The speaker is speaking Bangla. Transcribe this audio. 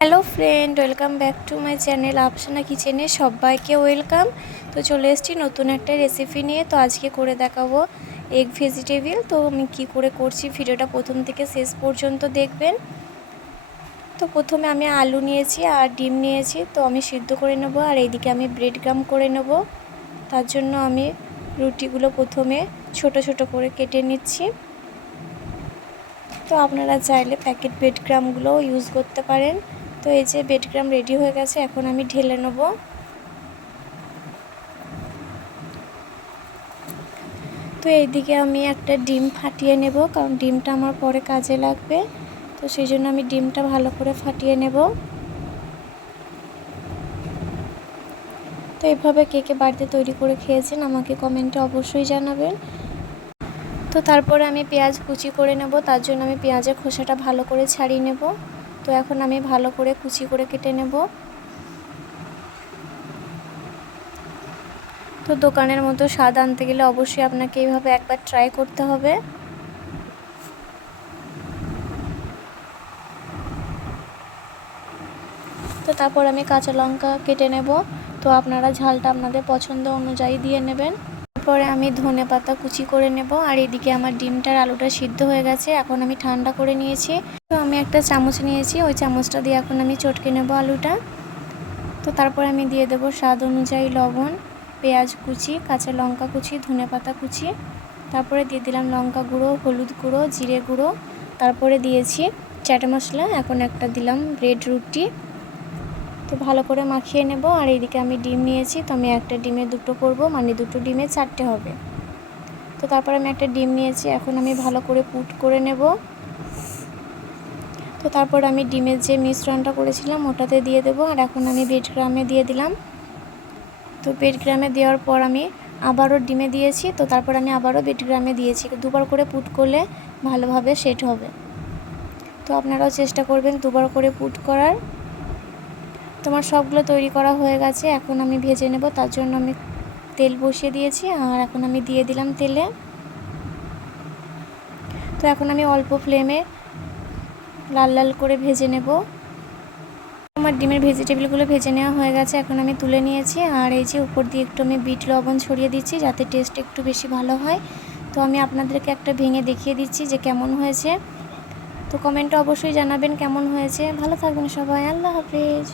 Hello friend, welcome back to my channel Afsana কিচেনে সবাইকে ওয়েলকাম। তো চলে এসেছি নতুন একটা রেসিপি নিয়ে। তো আজকে করে দেখাবো এগ ভেজিটেবিল তো আমি কি করে করছি ভিডিওটা প্রথম থেকে শেষ পর্যন্ত দেখবেন। তো প্রথমে আমি আলু নিয়েছি আর ডিম নিয়েছি। তো আমি সিদ্ধ করে নেব আর এইদিকে আমি ব্রেড গ্রাম করে নেব। তার জন্য আমি রুটিগুলো প্রথমে ছোট ছোট করে কেটে নিচ্ছি। তো আপনারা চাইলে প্যাকেট ব্রেড গ্রামগুলোও ইউজ করতে পারেন। তো এই যে বেড গ্রাম রেডি হয়ে গেছে, এখন আমি ঢেলে নেব। তো এইদিকে আমি একটা ডিম ফাটিয়ে নেব, কারণ ডিমটা আমার পরে কাজে লাগবে। তো সেই জন্য আমি ডিমটা ভালো করে ফাটিয়ে নেব। তো এভাবে কে কে বাড়িতে তৈরি করে খেয়েছেন আমাকে কমেন্টে অবশ্যই জানাবেন। তো তারপরে আমি পেঁয়াজ কুচি করে নেব, তার জন্য আমি পেঁয়াজের খোসাটা ভালো করে ছাড়িয়ে নেব। তো এখন আমি ভালো করে কুচি করে কেটে নেব। তো দোকানের মতো স্বাদ আনতে গেলে অবশ্যই আপনাকে এইভাবে একবার ট্রাই করতে হবে। তো তারপর আমি কাঁচা লঙ্কা কেটে নেব। তো আপনারা ঝালটা আপনাদের পছন্দ অনুযায়ী দিয়ে নেবেন। তারপরে আমি ধনে পাতা কুচি করে নেব, আর এদিকে আমার ডিমটার আলুটা সিদ্ধ হয়ে গেছে, এখন আমি ঠান্ডা করে নিয়েছি। তো আমি একটা চামচ নিয়েছি, ওই চামচটা দিয়ে এখন আমি চটকে নেব আলুটা। তো তারপরে আমি দিয়ে দেব স্বাদ অনুযায়ী লবণ, পেঁয়াজ কুচি, কাঁচা লঙ্কা কুচি, ধনে পাতা কুচি। তারপরে দিয়ে দিলাম লঙ্কা গুঁড়ো, হলুদ গুঁড়ো, জিরে গুঁড়ো। তারপরে দিয়েছি চাট মশলা, এখন একটা দিলাম ব্রেড রুটি। তো ভালো করে মাখিয়ে নেব। আর এইদিকে আমি ডিম নিয়েছি, তো আমি একটা ডিমে দুটো করব মানে দুটো ডিমে চারটে হবে। তো তারপর আমি একটা ডিম নিয়েছি, এখন আমি ভালো করে পুট করে নেব। তো তারপর আমি ডিমের যে মিশ্রণটা করেছিলাম, ওটাতে দিয়ে দেবো। আর এখন আমি বেড গ্রামে দিয়ে দিলাম। তো বেড গ্রামে দেওয়ার পর আমি আবারও ডিমে দিয়েছি, তো তারপর আমি আবারও বেড গ্রামে দিয়েছি। দুবার করে পুট করলে ভালোভাবে সেট হবে। তো আপনারাও চেষ্টা করবেন দুবার করে পুট করার। তোমার সবগুলো তৈরি করা হয়ে গেছে, এখন আমি ভেজে নেব, তার জন্য আমি তেল বসিয়ে দিয়েছি আর এখন আমি দিয়ে দিলাম তেলে। তো এখন আমি অল্প ফ্লেমে লাল লাল করে ভেজে নেব। আমার ডিমের ভেজিটেবলগুলো ভেজে নেওয়া হয়ে গেছে, এখন আমি তুলে নিয়েছি আর এই যে উপর দিয়ে একটু আমি বিট লবণ ছড়িয়ে দিচ্ছি যাতে টেস্ট একটু বেশি ভালো হয়। তো আমি আপনাদেরকে একটা ভেঙে দেখিয়ে দিচ্ছি যে কেমন হয়েছে। তো কমেন্টে অবশ্যই জানাবেন কেমন হয়েছে। ভালো থাকবেন সবাই, আল্লাহ হাফেজ।